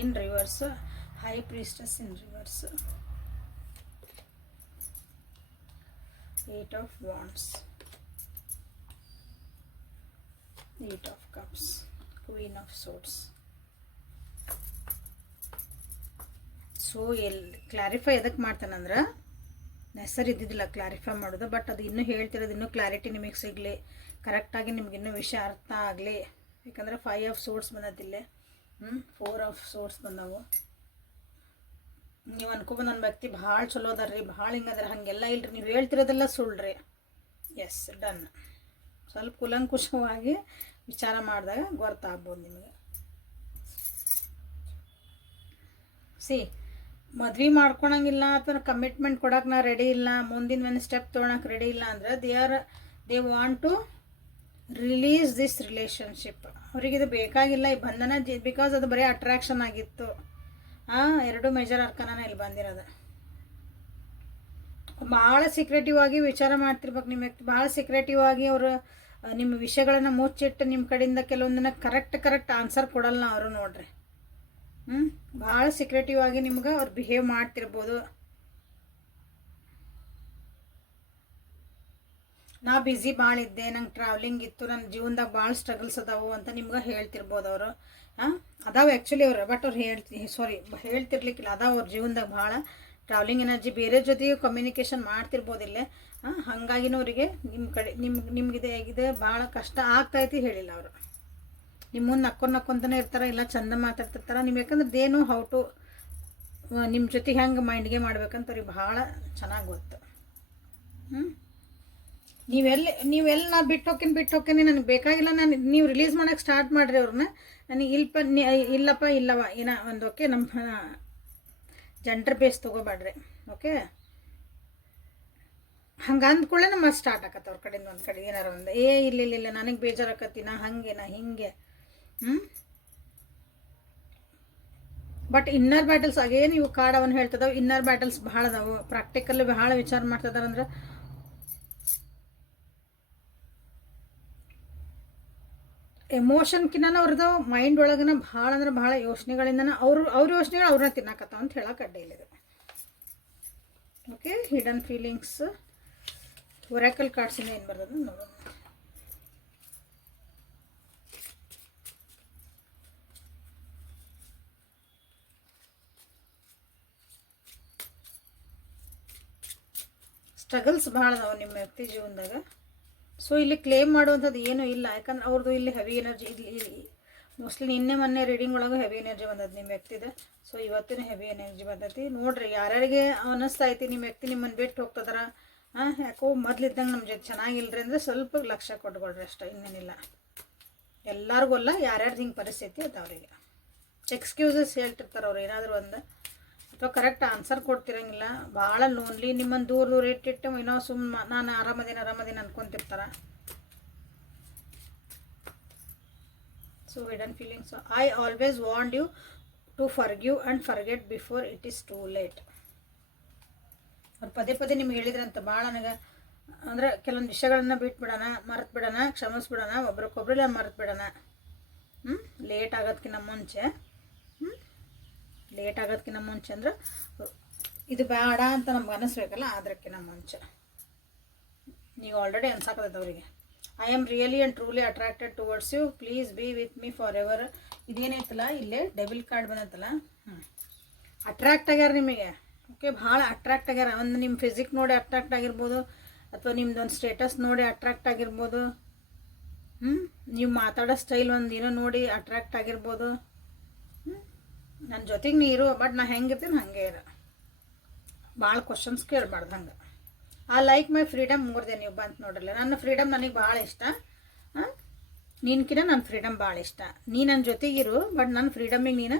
in reverse high priestess in reverse eight of wands eight of cups queen of swords so ಎಲ್ಲಿ ಕ್ಲಾರಿಫೈ ಎದಕ್ಕೆ ಮಾಡ್ತಾನಂದ್ರೆ ನೆಸರ್ ಇದ್ದಿದ್ದಿಲ್ಲ ಕ್ಲಾರಿಫೈ ಮಾಡೋದು. ಬಟ್ ಅದು ಇನ್ನೂ ಹೇಳ್ತಿರೋದು ಇನ್ನೂ ಕ್ಲಾರಿಟಿ ನಿಮಗೆ ಸಿಗಲಿ. ಕರೆಕ್ಟಾಗಿ ನಿಮ್ಗೆ ಇನ್ನೂ ವಿಷಯ ಅರ್ಥ ಆಗಲಿ. ಯಾಕಂದ್ರೆ ಫೈವ್ ಆಫ್ ಸೋರ್ಸ್ ಬಂದದಿಲ್ಲೇ ಹ್ಞೂ ಫೋರ್ ಆಫ್ ಸೋರ್ಸ್ ಬಂದವು. ನೀವು ಅನ್ಕೊಬೋದು ನನ್ನ ವ್ಯಕ್ತಿ ಭಾಳ ಚಲೋ ಅದಾರ ರೀ, ಭಾಳ ಹಿಂಗದ್ರ ಹಾಗೆಲ್ಲ ಇಲ್ರಿ, ನೀವು ಹೇಳ್ತಿರೋದೆಲ್ಲ ಸುಳ್ಳ್ರಿ ಎಸ್ ಡನ್ ಸ್ವಲ್ಪ ಕುಲಂಕುಶವಾಗಿ ವಿಚಾರ ಮಾಡಿದಾಗ ಗೊತ್ತಾಗ್ಬೋದು ನಿಮಗೆ. ಸಿ ಮದ್ವೆ ಮಾಡ್ಕೊಳಂಗಿಲ್ಲ ಅಥವಾ ಕಮಿಟ್ಮೆಂಟ್ ಕೊಡೋಕೆ ನಾ ರೆಡಿ ಇಲ್ಲ, ಮುಂದಿನ ಒಂದು ಸ್ಟೆಪ್ ತೊಗೊಳಕ್ಕೆ ರೆಡಿ ಇಲ್ಲ ಅಂದ್ರೆ they are they want to release this relationship ಅವ್ರಿಗೆ ಇದು ಬೇಕಾಗಿಲ್ಲ ಈ ಬಂಧನ ಬಿಕಾಸ್ ಅದು ಬರೀ ಅಟ್ರಾಕ್ಷನ್ ಆಗಿತ್ತು. ಹಾಂ ಎರಡು ಮೇಜರ್ ಅರ್ಕನ ಇಲ್ಲಿ ಬಂದಿರೋದು. ಭಾಳ ಸೀಕ್ರೆಟಿವ್ ಆಗಿ ವಿಚಾರ ಮಾಡ್ತಿರ್ಬೇಕು ನಿಮ್ಮ ವ್ಯಕ್ತಿ, ಭಾಳ ಸೀಕ್ರೆಟಿವ್ ಆಗಿ ಅವರು ನಿಮ್ಮ ವಿಷಯಗಳನ್ನು ಮುಚ್ಚಿಟ್ಟು ನಿಮ್ಮ ಕಡೆಯಿಂದ ಕೆಲವೊಂದನ್ನ ಕರೆಕ್ಟ್ ಕರೆಕ್ಟ್ ಆನ್ಸರ್ ಕೊಡಲ್ಲ ಅವರು ನೋಡ್ರಿ. ಹ್ಞೂ ಭಾಳ ಸೆಕ್ರೆಟಿವ್ ಆಗಿ ನಿಮ್ಗೆ ಅವ್ರು ಬಿಹೇವ್ ಮಾಡ್ತಿರ್ಬೋದು. ನಾ ಬ್ಯುಸಿ ಭಾಳ ಇದ್ದೆ, ನಂಗೆ ಟ್ರಾವೆಲಿಂಗ್ ಇತ್ತು ನನ್ನ ಜೀವನದಾಗ ಭಾಳ ಸ್ಟ್ರಗಲ್ಸ್ ಅದಾವು ಅಂತ ನಿಮ್ಗೆ ಹೇಳ್ತಿರ್ಬೋದು ಅವರು. ಹಾಂ, ಅದಾವ ಆ್ಯಕ್ಚುಲಿ ಅವ್ರು ಬಟ್ ಅವ್ರು ಹೇಳ್ತಿ ಸಾರಿ ಹೇಳ್ತಿರ್ಲಿಕ್ಕಿಲ್ಲ, ಅದಾವ ಅವ್ರ ಜೀವನದಾಗ ಭಾಳ ಟ್ರಾವೆಲಿಂಗ್ ಎನರ್ಜಿ ಬೇರೆ ಜೊತೆಗೆ ಕಮ್ಯುನಿಕೇಷನ್ ಮಾಡ್ತಿರ್ಬೋದಿಲ್ಲೇ ಹಾಂ ಹಾಗಾಗಿನೂ ಅವರಿಗೆ ನಿಮ್ಮ ಕಡೆ ನಿಮ್ಗೆ ಇದೆ ಭಾಳ ಕಷ್ಟ ಆಗ್ತೈತಿ ಹೇಳಿಲ್ಲ ಅವರು. ನಿಮ್ಮ ಮುಂದೆ ನಕ್ಕೊಂಡು ನಕ್ಕೊಂತಾನೆ ಇರ್ತಾರೆ, ಇಲ್ಲ ಚಂದ ಮಾತಾಡ್ತಿರ್ತಾರೆ. ನೀವು ಯಾಕಂದ್ರೆ ದೇನು ಹೌ ಟು ನಿಮ್ಮ ಜೊತೆ ಹೆಂಗೆ ಮೈಂಡ್ಗೆ ಮಾಡ್ಬೇಕಂತ ಅವ್ರಿಗೆ ಭಾಳ ಚೆನ್ನಾಗಿ ಗೊತ್ತು. ಹ್ಞೂ ನೀವೆಲ್ಲಿ ನೀವೆಲ್ಲ ನಾ ಬಿಟ್ಟು ಹೋಗ್ತೀನಿ ಬಿಟ್ಟು ಹೋಗ್ತೀನಿ ನನಗೆ ಬೇಕಾಗಿಲ್ಲ, ನಾನು ನೀವು ರಿಲೀಸ್ ಮಾಡೋಕ್ಕೆ ಸ್ಟಾರ್ಟ್ ಮಾಡಿರಿ ಅವ್ರನ್ನ ನನಗೆ ಇಲ್ಪ ಇಲ್ಲಪ್ಪ ಇಲ್ಲವ ಏನ ಒಂದು ಓಕೆ ನಮ್ಮ ಜಂಟರ್ ಬೇಸ್ ತೊಗೋಬೇಡ್ರಿ ಓಕೆ ಹಂಗೆ ಅಂದ್ಕೊಳ್ಳೆ ನಮ್ಮ ಸ್ಟಾರ್ಟ್ ಆಕತ್ತೆ ಅವ್ರ ಕಡೆಯಿಂದ ಒಂದು ಕಡೆ. ಏನಾರ ಒಂದು, ಏ ಇಲ್ಲ ಇಲ್ಲ ನನಗೆ ಬೇಜಾರಾಕತ್ತಿ ನಾ ಹಂಗೆ. ಬಟ್ ಇನ್ನರ್ ಬ್ಯಾಟಲ್ಸ್ ಅಗೇನ್ ಇವು ಕಾರ್ಡ್ ಅವನ್ ಹೇಳ್ತದವು. ಇನ್ನರ್ ಬ್ಯಾಟಲ್ಸ್ ಬಹಳ ಅದಾವು. ಪ್ರಾಕ್ಟಿಕಲ್ ಬಹಳ ವಿಚಾರ ಮಾಡ್ತಿದಾರೆ ಅಂದ್ರೆ ಎಮೋಷನ್ಕಿನ್ನ ಅವ್ರದ್ದು ಮೈಂಡ್ ಒಳಗನ ಭಾಳ ಅಂದ್ರೆ ಭಾಳ ಯೋಚನೆಗಳಿಂದನ ಅವರು, ಅವ್ರ ಯೋಚನೆಗಳು ಅವ್ರನ್ನ ತಿನ್ನಕತ್ತಾವ ಅಂತ ಹೇಳಕ್ಕೆ ಅಡ್ಡ ಇಲ್ಲ ಓಕೆ ಹಿಡನ್ ಫೀಲಿಂಗ್ಸ್ ಒರಾಕಲ್ ಕಾರ್ಡ್ಸಿಂದ ಏನು ಬರ್ತದೆ ನೋಡೋಣ. ಸ್ಟ್ರಗಲ್ಸ್ ಭಾಳ ಅದಾವೆ ನಿಮ್ಮ ವ್ಯಕ್ತಿ ಜೀವನದಾಗ. ಸೊ ಇಲ್ಲಿ ಕ್ಲೇಮ್ ಮಾಡುವಂಥದ್ದು ಏನೂ ಇಲ್ಲ. ಯಾಕಂದ್ರೆ ಅವ್ರದ್ದು ಇಲ್ಲಿ ಹೆವಿ ಎನರ್ಜಿ ಇಲ್ಲಿ ಮೋಸ್ಟ್ಲಿ ನಿನ್ನೆ ಮೊನ್ನೆ ರೀಡಿಂಗ್ ಒಳಗೆ ಹೆವಿ ಎನರ್ಜಿ ಬಂದದ್ದು ನಿಮ್ಮ ವ್ಯಕ್ತಿದ. ಸೊ ಇವತ್ತಿನ ಹೆವಿ ಎನರ್ಜಿ ಬಂದೈತಿ ನೋಡ್ರಿ, ಯಾರ್ಯಾರಿಗೆ ಐತಿ, ನಿಮ್ಮ ವ್ಯಕ್ತಿ ನಿಮ್ಮನ್ನು ಬಿಟ್ಟು ಹೋಗ್ತದಾರ? ಹಾಂ ಯಾಕೋ ಮೊದ್ಲಿದ್ದಂಗೆ ನಮ್ಮ ಜೊತೆ ಚೆನ್ನಾಗಿಲ್ರಿ ಅಂದರೆ ಸ್ವಲ್ಪ ಲಕ್ಷ್ಯ ಕೊಟ್ಕೊಳ್ರಿ ಅಷ್ಟೇ, ಇನ್ನೇನಿಲ್ಲ. ಎಲ್ಲರಿಗೂ ಅಲ್ಲ, ಯಾರ್ಯಾರ್ದು ಹಿಂಗೆ ಪರಿಸ್ಥಿತಿ ಅದಾವ್ರಿಗೆ ಎಕ್ಸ್ಕ್ಯೂಸಸ್ ಹೇಳ್ತಿರ್ತಾರೆ ಅವ್ರು, ಏನಾದರೂ ಒಂದು. ಅಥವಾ ಕರೆಕ್ಟ್ ಆನ್ಸರ್ ಕೊಡ್ತಿರಂಗಿಲ್ಲ. ಭಾಳ ಲೋನ್ಲಿ ನಿಮ್ಮನ್ನು ದೂರ ದೂರ ಇಟ್ಟಿಟ್ಟು ಏನೋ ಸುಮ್ಮ ನಾನು ಆರಾಮದಿನ ಆರಾಮದಿನ ಅನ್ಕೊಂತಿರ್ತಾರ. So hidden feelings I always want you to forgive and forget before it is too late ಅವ್ರು ಪದೇ ಪದೇ ನಿಮ್ಗೆ ಹೇಳಿದ್ರಂತ, ಭಾಳ ನನಗೆ, ಅಂದ್ರೆ ಕೆಲವೊಂದು ವಿಷಯಗಳನ್ನ ಬಿಟ್ಬಿಡೋಣ ಮರೆತು ಬಿಡೋಣ ಕ್ಷಮಿಸ್ಬಿಡೋಣ ಒಬ್ರಿಗೊಬ್ರೆಲ್ಲ ಮರೆತು ಬಿಡೋಣ ಹ್ಞೂ ಲೇಟ್ ಆಗೋದಕ್ಕಿಂತ ಮುಂಚೆ. ಲೇಟ್ ಆಗೋದಕ್ಕಿಂತ ಮುಂಚೆ ಅಂದ್ರೆ ಇದು ಬೇಡ ಅಂತ ನಮ್ಗೆ ಅನಿಸ್ಬೇಕಲ್ಲ ಅದಕ್ಕಿಂತ ಮುಂಚೆ. ನೀವು ಆಲ್ರೆಡಿ ಅನ್ಸಾಕತ್ತೈತೆ ಅವರಿಗೆ. I am really and truly attracted towards you please be with me forever ಇದೇನೈತಲ್ಲ, ಇಲ್ಲೇ ಡೆಬಿಲ್ ಕಾರ್ಡ್ ಬಂದೈತಲ್ಲ? ಹ್ಞೂ ಅಟ್ರಾಕ್ಟ್ ಆಗ್ಯಾರ ನಿಮಗೆ. ಓಕೆ ಭಾಳ ಅಟ್ರಾಕ್ಟ್ ಆಗ್ಯಾರ. ಒಂದು ನಿಮ್ಮ ಫಿಸಿಕ್ ನೋಡಿ ಅಟ್ರಾಕ್ಟ್ ಆಗಿರ್ಬೋದು, ಅಥವಾ ನಿಮ್ದು ಒಂದು ಸ್ಟೇಟಸ್ ನೋಡಿ ಅಟ್ರಾಕ್ಟ್ ಆಗಿರ್ಬೋದು ಹ್ಞೂ ನೀವು ಮಾತಾಡೋ ಸ್ಟೈಲ್ ಒಂದು ಏನೋ ನೋಡಿ ಅಟ್ರಾಕ್ಟ್ ಆಗಿರ್ಬೋದು. ನನ್ನ ಜೊತೆಗೆ ನೀರು ಬಟ್ ನಾ ಹೆಂಗಿರ್ತೀನಿ ಹಾಗೆ ಇರ. ಭಾಳ ಕ್ವಶನ್ಸ್ ಕೇಳಬಾರ್ದು ಹಂಗೆ. ಆ like my freedom more than ನೀವು ಬಂತು ನೋಡ್ರಲ್ಲ, ನನ್ನ ಫ್ರೀಡಮ್ ನನಗೆ ಭಾಳ ಇಷ್ಟ. ನಿನ್ಕಿನ ನನ್ನ ಫ್ರೀಡಮ್ ಭಾಳ ಇಷ್ಟ. ನೀ ನನ್ನ ಜೊತೆಗಿರು ಬಟ್ ನನ್ನ ಫ್ರೀಡಮಿಗೆ ನೀನು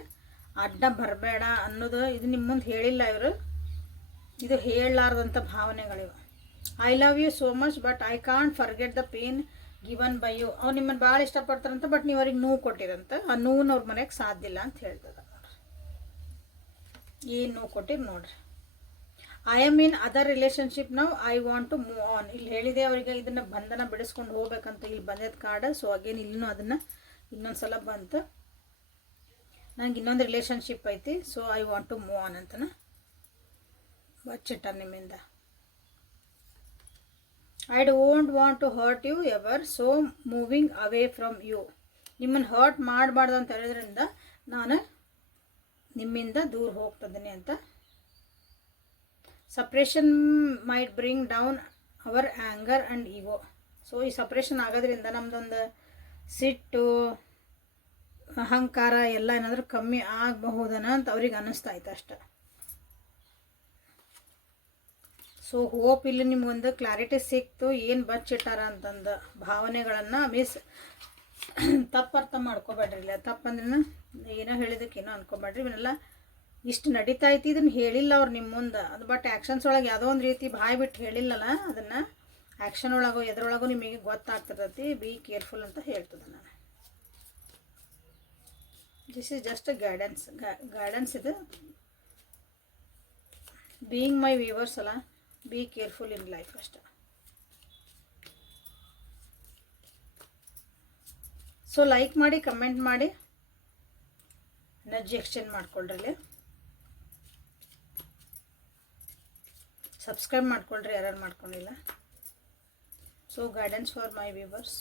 ಅಡ್ಡ ಬರಬೇಡ ಅನ್ನೋದು ಇದು ನಿಮ್ಮ ಮುಂದೆ ಹೇಳಿಲ್ಲ ಇವರು. ಇದು ಹೇಳಲಾರ್ದಂಥ ಭಾವನೆಗಳಿವೆ. I love you so much but I can't forget the pain given by you ಅವ್ರು ನಿಮ್ಮನ್ನು ಭಾಳ ಇಷ್ಟಪಡ್ತಾರಂತ ಬಟ್ ನೀವು ಅವ್ರಿಗೆ ನೋವು ಕೊಟ್ಟಿರಂತ. ಆ ನೋವನ್ನು ಅವ್ರ ಮನೆಗೆ ಸಾಧ್ಯ ಇಲ್ಲ ಅಂತ ಹೇಳ್ತದ. ಏನು ನೋವು ಕೊಟ್ಟಿರಿ ನೋಡ್ರಿ. I am in other relationship ನಾವು I want to move on ಇಲ್ಲಿ ಹೇಳಿದೆ ಅವರಿಗೆ ಇದನ್ನು ಬಂಧನ ಬಿಡಿಸ್ಕೊಂಡು ಹೋಗ್ಬೇಕಂತ ಇಲ್ಲಿ ಬಂದದ ಕಾರ್ಡ್ ಸೊ ಅಗೇನ್ ಇಲ್ಲಿನೂ ಅದನ್ನು ಇನ್ನೊಂದು ಸಲ ಬಂತು. ನನಗೆ ಇನ್ನೊಂದು ರಿಲೇಷನ್ಶಿಪ್ ಐತಿ so I want to move on ಅಂತನ ಬಚ್ಚಿಟ್ಟ ನಿಮ್ಮಿಂದ. I don't want to hurt you ever so moving away from you ನಿಮ್ಮನ್ನು ಹರ್ಟ್ ಮಾಡಬಾರ್ದು ಅಂತ ಹೇಳಿದ್ರಿಂದ ನಾನು ನಿಮ್ಮಿಂದ ದೂರ ಹೋಗ್ತಿದ್ದೀನಿ ಅಂತ. Suppression might bring down our anger and ego so ಈ ಸಪ್ರೇಷನ್ ಆಗೋದ್ರಿಂದ ನಮ್ಮದೊಂದು ಸಿಟ್ಟು, ಅಹಂಕಾರ ಎಲ್ಲ ಏನಾದರೂ ಕಮ್ಮಿ ಆಗಬಹುದನ ಅಂತ ಅವ್ರಿಗೆ ಅನ್ನಿಸ್ತಾ ಇತ್ತು ಅಷ್ಟೆ. ಸೊ ಹೋಪ್ ಇಲ್ಲಿ ನಿಮಗೊಂದು ಕ್ಲಾರಿಟಿ ಸಿಕ್ತು. ಏನು ಬಚ್ಚಿಟ್ಟಾರ ಅಂತಂದು ಭಾವನೆಗಳನ್ನು ಮಿಸ್ ತಪ್ಪು ಅರ್ಥ ಮಾಡ್ಕೋಬೇಡ್ರಿ ಇಲ್ಲ. ತಪ್ಪಂದ್ರೆ ಏನೋ ಹೇಳಿದಕ್ಕೆ ಏನೋ ಅನ್ಕೋಬೇಡ್ರಿ. ಇವನ್ನೆಲ್ಲ ಇಷ್ಟು ನಡೀತಾ ಐತಿ, ಇದನ್ನು ಹೇಳಿಲ್ಲ ಅವ್ರು ನಿಮ್ಮ ಮುಂದೆ. ಅದು ಬಟ್ ಆ್ಯಕ್ಷನ್ಸ್ ಒಳಗೆ ಯಾವುದೋ ಒಂದು ರೀತಿ ಬಾಯಿ ಬಿಟ್ಟು ಹೇಳಿಲ್ಲಲ್ಲ, ಅದನ್ನು ಆ್ಯಕ್ಷನ್ ಒಳಗೋ, ಎದ್ರೊಳಗೋ ನಿಮಗೆ ಗೊತ್ತಾಗ್ತಿರ್ತೈತಿ ಬಿ ಕೇರ್ಫುಲ್ ಅಂತ ಹೇಳ್ತದೆ ನಾನು. This is just guidance guidance ಇದು. ಬೀಯಿಂಗ್ ಮೈ ವ್ಯೂವರ್ಸ್ ಅಲ್ಲ ಬಿ ಕೇರ್ಫುಲ್ ಇನ್ ಲೈಫ್ ಅಷ್ಟೆ. ಸೊ ಲೈಕ್ ಮಾಡಿ ಕಮೆಂಟ್ ಮಾಡಿ. ಎನರ್ಜಿ ಎಕ್ಸ್ಚೇಂಜ್ ಮಾಡ್ಕೊಳ್ರಿ. ಸಬ್ಸ್ಕ್ರೈಬ್ ಮಾಡ್ಕೊಳ್ರಿ, ಯಾರು ಮಾಡ್ಕೊಂಡಿಲ್ಲ. So guidance for my viewers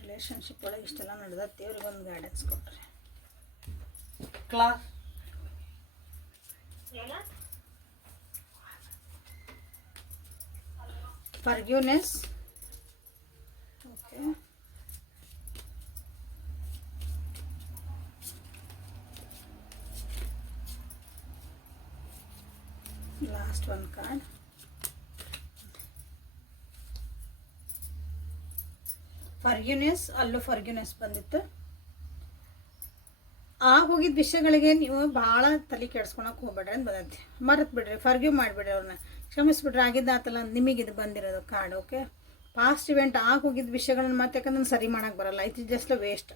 relationship ಒಳಗೆ ಇಷ್ಟೆಲ್ಲ ನಡೆದತ್ತಿ ಅವ್ರಿಗೊಂದು ಗೈಡೆನ್ಸ್ ಕೊಡ್ರಿ ಕ್ಲಾ forgiveness okay last one card forgiveness ಅಲ್ಲೂ ಫರ್ಗ್ಯುನೆಸ್ ಬಂದಿತ್ತು. ಆಗ ಹೋಗಿದ್ದ ವಿಷಯಗಳಿಗೆ ನೀವು ಭಾಳ ತಲೆ ಕೆಡ್ಸ್ಕೊಳಕ್ಕೆ ಹೋಗ್ಬೇಡ್ರಿ ಅಂತ ಬಂದೈತಿ ಮರೆತು ಬಿಡ್ರಿ ಫರ್ಗ್ಯೂ ಮಾಡಿಬಿಡ್ರಿ ಅವ್ರನ್ನ ಕ್ಷಮಿಸ್ಬಿಟ್ರೆ ಆಗಿದ್ದಾತಲ್ಲ ನಿಮಗೆ ಇದು ಬಂದಿರೋದು ಕಾರ್ಡ್ ಓಕೆ ಪಾಸ್ಟ್ ಇವೆಂಟ್ ಹೋಗಿದ್ದ ವಿಷಯಗಳನ್ನ ಮತ್ತೆ ಯಾಕಂದ್ರೆ ಸರಿ ಮಾಡೋಕೆ ಬರಲ್ಲ. ಇಟ್ ಇಸ್ ಜಸ್ಟ್ ವೇಸ್ಟ್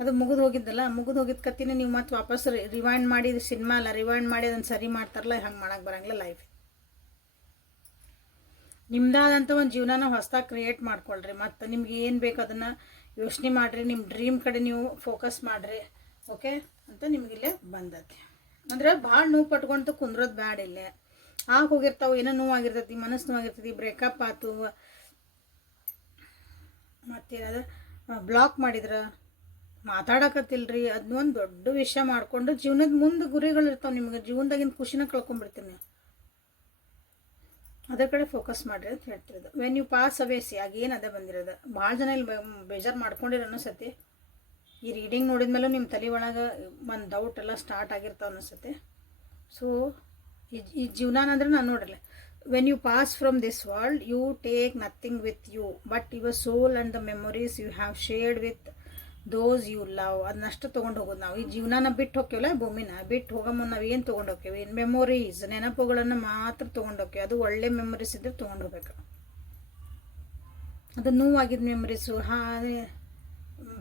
ಅದು ಮುಗಿದು ಹೋಗಿದ್ದಲ್ಲ, ಮುಗಿದು ಹೋಗಿದ್ದ ಕತ್ತಿನ ನೀವು ಮತ್ತೆ ವಾಪಸ್ ರಿವೈಂಡ್ ಮಾಡಿ ಸಿನಿಮಾ ಅಲ್ಲ ರಿವೈಂಡ್ ಮಾಡಿ ಅದನ್ನು ಸರಿ ಮಾಡ್ತಾರಲ್ಲ, ಹಂಗೆ ಮಾಡೋಕೆ ಬರಂಗಿಲ್ಲ ಲೈಫ್ ನಿಮ್ದಾದಂಥ ಒಂದು ಜೀವನನ ಹೊಸದಾಗಿ ಕ್ರಿಯೇಟ್ ಮಾಡ್ಕೊಳ್ರಿ, ಮತ್ತು ನಿಮ್ಗೆ ಏನು ಬೇಕು ಅದನ್ನು ಯೋಚನೆ ಮಾಡಿರಿ ನಿಮ್ಮ ಡ್ರೀಮ್ ಕಡೆ ನೀವು ಫೋಕಸ್ ಮಾಡಿರಿ ಓಕೆ ಅಂತ ನಿಮಗಿಲ್ಲೇ ಬಂದೈತಿ. ಅಂದ್ರೆ ಭಾಳ ನೋವು ಪಟ್ಕೊಂತ ಕುಂದ್ರೋದು ಬ್ಯಾಡ ಇಲ್ಲೇ. ಆಗ ಹೋಗಿರ್ತಾವೆ, ಏನೋ ನೋವಾಗಿರ್ತೈತಿ ಮನಸ್ಸು ನೋವಾಗಿರ್ತೈತಿ ಬ್ರೇಕಪ್ ಆಯ್ತು ಮತ್ತೇನಾದ್ರೆ ಬ್ಲಾಕ್ ಮಾಡಿದ್ರ? ಮಾತಾಡಕತ್ತಿಲ್ರಿ. ಅದನ್ನೊಂದು ದೊಡ್ಡ ವಿಷಯ ಮಾಡಿಕೊಂಡು ಜೀವನದ ಮುಂದೆ ಗುರಿಗಳು ಇರ್ತಾವೆ ನಿಮ್ಗೆ. ಜೀವನದಾಗಿನ ಖುಷಿನ ಕಳ್ಕೊಂಡ್ಬಿಡ್ತೀರಿ ನೀವು. ಅದ್ರ ಕಡೆ ಫೋಕಸ್ ಮಾಡಿರಿ ಅಂತ ಹೇಳ್ತಿರೋದು. When you pass away see ಆಗೇನು ಅದೇ ಬಂದಿರೋದು. ಭಾಳ ಜನ ಇಲ್ಲಿ ಬೇಜಾರು ಮಾಡ್ಕೊಂಡಿರೋ ಅನ್ನಿಸತಿ ಈ ರೀಡಿಂಗ್ ನೋಡಿದ ಮೇಲೂ ನಿಮ್ಮ ತಲೆ ಒಳಗೆ ಒಂದು ಡೌಟ್ ಎಲ್ಲ ಸ್ಟಾರ್ಟ್ ಆಗಿರ್ತಾವೆ ಅನಿಸುತ್ತೆ. ಸೊ ಈ ಈ ಜೀವನ ಅಂದ್ರೆ ನಾನು ನೋಡ್ರಲ್ಲ when you pass from this world you take nothing with you but your soul and the memories you have shared with those you love ಅದನ್ನಷ್ಟು ತೊಗೊಂಡು ಹೋಗೋದು ನಾವು. ಈ ಜೀವನನ ಬಿಟ್ಟು ಹೋಗ್ತೀವಲ್ಲ ಭೂಮಿನ ಬಿಟ್ಟು ಹೋಗೋ ಮುನ್ನ ನಾವು ಏನು ತೊಗೊಂಡು ಹೋಗ್ತೀವಿ ಮೆಮೊರೀಸ್ ನೆನಪುಗಳನ್ನು ಮಾತ್ರ ತೊಗೊಂಡು ಅದು ಒಳ್ಳೆ ಮೆಮೊರೀಸ್ ಇದ್ದರೆ ತೊಗೊಂಡು ಹೋಗ್ಬೇಕು. ಅದು ನೋವಾಗಿದ್ದ ಮೆಮೊರೀಸು ಹಾ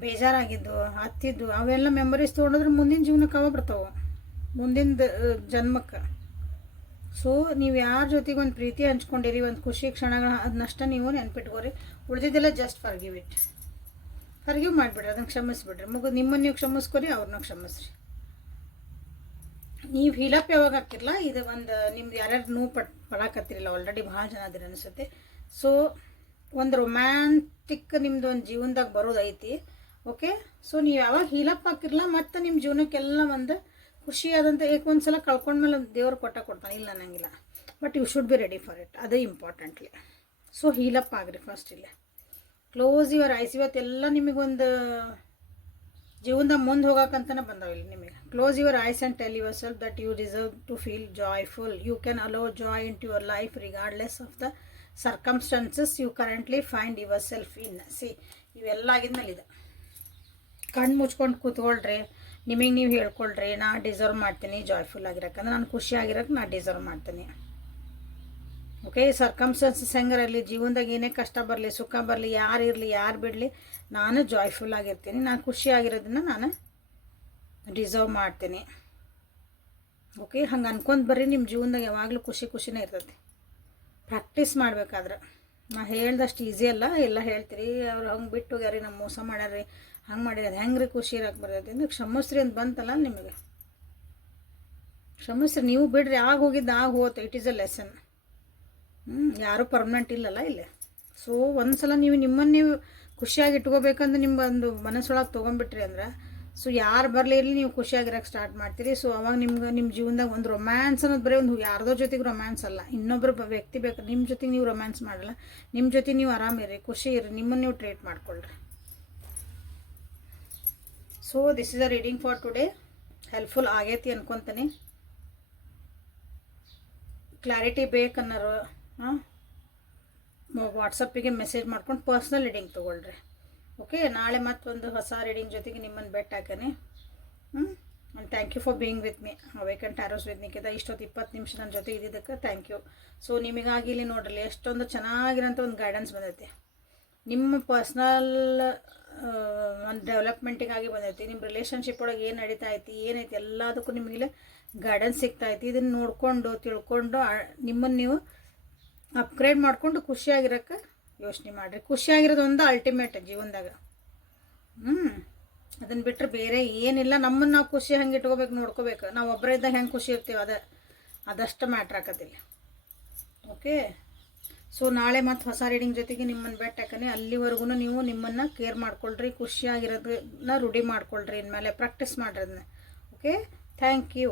ಬೇಜಾರಾಗಿದ್ದು, ಹತ್ತಿದ್ದು, ಅವೆಲ್ಲ ಮೆಮೊರೀಸ್ ತೊಗೊಂಡಿದ್ರೆ ಮುಂದಿನ ಜೀವನಕ್ಕೆ ಅವ ಬರ್ತಾವೆ. ಮುಂದಿನ ಜನ್ಮಕ್ಕೆ. ಸೊ ನೀವು ಯಾರ ಜೊತೆಗೆ ಒಂದು ಪ್ರೀತಿ ಹಂಚ್ಕೊಂಡಿರಿ, ಒಂದು ಖುಷಿ ಕ್ಷಣಗಳ ಅದನ್ನಷ್ಟ ನೀವು ನೆನ್ಪಿಟ್ಕೋರಿ. ಉಳಿದಿದ್ದೆಲ್ಲ ಜಸ್ಟ್ ಫರ್ಗಿವ್ ಇಟ್ ಫರ್ಗಿವ್ ಮಾಡಿಬಿಡ್ರಿ, ಅದನ್ನು ಕ್ಷಮಿಸ್ಬಿಡ್ರಿ. ಮಗು ನಿಮ್ಮನ್ನು ನೀವು ಕ್ಷಮಿಸ್ಕೊರಿ, ಅವ್ರನ್ನ ಕ್ಷಮಿಸ್ರಿ. ನೀವು ಹೀಲಪ್ ಯಾವಾಗ ಹಾಕಿರಲ್ಲ ಇದು ಒಂದು, ನಿಮ್ದು ಯಾರ್ಯಾರು ನೋವು ಪಟ್ ಪಡಾಕತ್ತಿರಲ್ಲ ಆಲ್ರೆಡಿ ಭಾಳ ಜನ ಅದಿರ ಅನಿಸುತ್ತೆ. ಸೊ ಒಂದು ರೊಮ್ಯಾಂಟಿಕ್ ನಿಮ್ದು ಒಂದು ಜೀವನದಾಗ ಬರೋದೈತಿ ಓಕೆ ಸೊ ನೀವು ಯಾವಾಗ ಹೀಲಪ್ ಹಾಕಿರಲ್ಲ ಮತ್ತು ನಿಮ್ಮ ಜೀವನಕ್ಕೆಲ್ಲ ಒಂದು ಖುಷಿಯಾದಂಥ ಏಕೆ ಒಂದು ಸಲ ಕಳ್ಕೊಂಡ್ಮೇಲೆ ದೇವ್ರು ಕೊಟ್ಟ ಕೊಡ್ತಾನೆ. ಇಲ್ಲ ಅನ್ನಂಗಿಲ್ಲ. But you should be ready for it ಅದೇ ಇಂಪಾರ್ಟೆಂಟ್ಲಿ ಸೊ ಹೀಲಪ್ ಆಗ್ರಿ ಫಸ್ಟ್ ಇಲ್ಲೇ. ಕ್ಲೋಸ್ ಯುವರ್ ಐಸ್ ಇವತ್ತೆಲ್ಲ ನಿಮಗೊಂದು ಜೀವನದ ಮುಂದೆ ಹೋಗಕ್ಕಂತನೇ ಬಂದಾವೆ ಇಲ್ಲಿ ನಿಮಗೆ. Close your eyes and tell yourself that you deserve to feel joyful you can allow joy into your life regardless of the circumstances you currently find yourself in see ಇವೆಲ್ಲ ಆಗಿದ್ಮೇಲೆ ಇದೆ ಕಣ್ಣು ಮುಚ್ಕೊಂಡು ಕೂತ್ಕೊಳ್ರಿ. ನಿಮಗೆ ನೀವು ಹೇಳ್ಕೊಳ್ರಿ, ನಾ ಡಿಸರ್ವ್ ಮಾಡ್ತೀನಿ ಜಾಯ್ಫುಲ್ ಆಗಿರಕ್ಕೆ ನಾನು ಖುಷಿ ಆಗಿರಕ್ಕೆ ನಾ ಡಿಸರ್ವ್ ಮಾಡ್ತೀನಿ. ಓಕೆ ಸರ್ಕಮ್ಸ್ಟೆನ್ಸಸ್ ಹೆಂಗಿರಲಿ ಜೀವನದಾಗ ಏನೇ ಕಷ್ಟ ಬರಲಿ, ಸುಖ ಬರಲಿ, ಯಾರು ಇರಲಿ, ಯಾರು ಬಿಡಲಿ, ನಾನು ಜಾಯ್ಫುಲ್ ಆಗಿರ್ತೀನಿ. ನಾನು ಖುಷಿಯಾಗಿರೋದನ್ನ ನಾನು ಡಿಸರ್ವ್ ಮಾಡ್ತೀನಿ. ಓಕೆ ಹಂಗೆ ಅನ್ಕೊಂಡು ಬರ್ರಿ ನಿಮ್ಮ ಜೀವನದಾಗ ಯಾವಾಗಲೂ ಖುಷಿ ಖುಷಿನೇ ಇರ್ತೈತಿ. ಪ್ರಾಕ್ಟೀಸ್ ಮಾಡಬೇಕಾದ್ರೆ. ನಾ ಹೇಳ್ದಷ್ಟು ಈಸಿ ಅಲ್ಲ, ಎಲ್ಲ ಹೇಳ್ತೀರಿ, ಅವ್ರು ಹಂಗೆ ಬಿಟ್ಟು ಹೋಗ್ಯಾರಿ ನಮ್ಮ ಮೋಸ ಮಾಡ್ಯಾರಿ ಹಂಗೆ ಮಾಡಿರಿ ಅದು ಹೆಂಗೆ ರೀ ಖುಷಿ ಇರೋಕೆ ಬರ್ತೈತಿ ಅಂದ್ರೆ ಕ್ಷಮಸ್ರಿ ಅಂತ ಬಂತಲ್ಲ ನಿಮಗೆ. ಕ್ಷಮಸ್ರಿ, ನೀವು ಬಿಡ್ರಿ, ಆಗ ಹೋಗಿದ್ದು, ಆಗ ಹೋತು ಇಟ್ ಈಸ್ ಅ ಲೆಸನ್ ಹ್ಞೂ ಯಾರೂ ಪರ್ಮನೆಂಟ್ ಇಲ್ಲಲ್ಲ ಇಲ್ಲಿ. ಸೊ ಒಂದು ಸಲ ನೀವು ನಿಮ್ಮನ್ನು ನೀವು ಖುಷಿಯಾಗಿ ಇಟ್ಕೋಬೇಕಂದ್ರೆ ನಿಮ್ಮ ಒಂದು ಮನಸ್ಸೊಳಗೆ ತೊಗೊಂಡ್ಬಿಟ್ರಿ ಅಂದ್ರೆ ಸೊ ಯಾರು ಬರಲಿ ಇರಲಿ ನೀವು ಖುಷಿಯಾಗಿರೋಕ್ಕೆ ಸ್ಟಾರ್ಟ್ ಮಾಡ್ತೀರಿ. ಸೊ ಅವಾಗ ನಿಮ್ಗೆ ನಿಮ್ಮ ಜೀವನದಾಗ ಒಂದು ರೊಮ್ಯಾನ್ಸ್ ಅನ್ನೋದು ಬರೀ ಒಂದು ಯಾರ್ದೋ ಜೊತೆಗೆ ರೊಮ್ಯಾನ್ಸ್ ಅಲ್ಲ. ಇನ್ನೊಬ್ಬರ ವ್ಯಕ್ತಿ ಬೇಕು ನಿಮ್ಮ ಜೊತೆಗೆ ನೀವು ರೊಮ್ಯಾನ್ಸ್ ಮಾಡಲ್ಲ. ನಿಮ್ಮ ಜೊತೆ ನೀವು ಆರಾಮಿರಿ ಖುಷಿ ಇರಿ ನಿಮ್ಮನ್ನು ನೀವು ಟ್ರೀಟ್ ಮಾಡ್ಕೊಳ್ರಿ. So this is a reading for today helpful ಆಗೈತಿ ಅನ್ಕೊತೀನಿ. ಕ್ಲಾರಿಟಿ ಬೇಕನ್ನೋರು ಹಾಂ? ವಾಟ್ಸಪ್ಪಿಗೆ ಮೆಸೇಜ್ ಮಾಡ್ಕೊಂಡು ಪರ್ಸ್ನಲ್ ರೀಡಿಂಗ್ ತೊಗೊಳ್ರಿ. ಓಕೆ ನಾಳೆ ಮತ್ತೊಂದು ಹೊಸ ರೀಡಿಂಗ್ ಜೊತೆಗೆ ನಿಮ್ಮನ್ನು ಬೆಟ್ ಹಾಕನಿ. ಹ್ಞೂ and thank you for being with me Awaken Tarots with ನಿಕ್ಕಿದ ಇಷ್ಟೊತ್ತು ಇಪ್ಪತ್ತು ನಿಮಿಷ ನನ್ನ ಜೊತೆ ಇದ್ದಿದ್ದಕ್ಕೆ ಥ್ಯಾಂಕ್ ಯು ಸೊ ನಿಮಗಾಗಿ ಇಲ್ಲಿ ನೋಡ್ರಿ, ಎಷ್ಟೊಂದು ಚೆನ್ನಾಗಿರೋಂಥ ಒಂದು ಗೈಡೆನ್ಸ್ ಬಂದೈತಿ. ನಿಮ್ಮ ಪರ್ಸ್ನಲ್ ಒಂದು ಡೆವಲಪ್ಮೆಂಟಿಗಾಗಿ ಬಂದೈತಿ. ನಿಮ್ಮ ರಿಲೇಷನ್ಶಿಪ್ ಒಳಗೆ ಏನು ನಡೀತಾ ಐತಿ ಏನೈತಿ ಎಲ್ಲದಕ್ಕೂ ನಿಮಗೆ ಗೈಡೆನ್ಸ್ ಸಿಗ್ತಾ ಐತಿ. ಇದನ್ನು ನೋಡಿಕೊಂಡು, ತಿಳ್ಕೊಂಡು ನಿಮ್ಮನ್ನು ನೀವು ಅಪ್ಗ್ರೇಡ್ ಮಾಡಿಕೊಂಡು ಖುಷಿಯಾಗಿರೋಕ್ಕೆ ಯೋಚನೆ ಮಾಡಿರಿ. ಖುಷಿಯಾಗಿರೋದು ಒಂದು ಅಲ್ಟಿಮೇಟ್ ಜೀವನದಾಗ. ಹ್ಞೂ ಅದನ್ನು ಬಿಟ್ಟರೆ ಬೇರೆ ಏನಿಲ್ಲ. ನಮ್ಮನ್ನು ನಾವು ಖುಷಿ ಹಂಗೆ ಇಟ್ಕೋಬೇಕು, ನೋಡ್ಕೋಬೇಕು. ನಾವು ಒಬ್ಬರೇ ಇದ್ದಾಗ ಹೆಂಗೆ ಖುಷಿ ಇರ್ತೀವಿ ಅದ, ಅದಷ್ಟು ಮ್ಯಾಟ್ರ್ ಆಕತಿಲ್ಲ ಓಕೆ ಸೊ ನಾಳೆ ಮತ್ತು ಹೊಸ ರೀಡಿಂಗ್ ಜೊತೆಗೆ ನಿಮ್ಮನ್ನು ಬೆಟ್ಟಕ್ಕನೆ ಅಲ್ಲಿವರೆಗೂ ನೀವು ನಿಮ್ಮನ್ನು ಕೇರ್ ಮಾಡ್ಕೊಳ್ರಿ, ಖುಷಿಯಾಗಿರೋದನ್ನ ರೂಢಿ ಮಾಡ್ಕೊಳ್ರಿ, ಇನ್ಮೇಲೆ ಪ್ರಾಕ್ಟೀಸ್ ಮಾಡಿರೋದನ್ನ ಓಕೆ ಥ್ಯಾಂಕ್ ಯು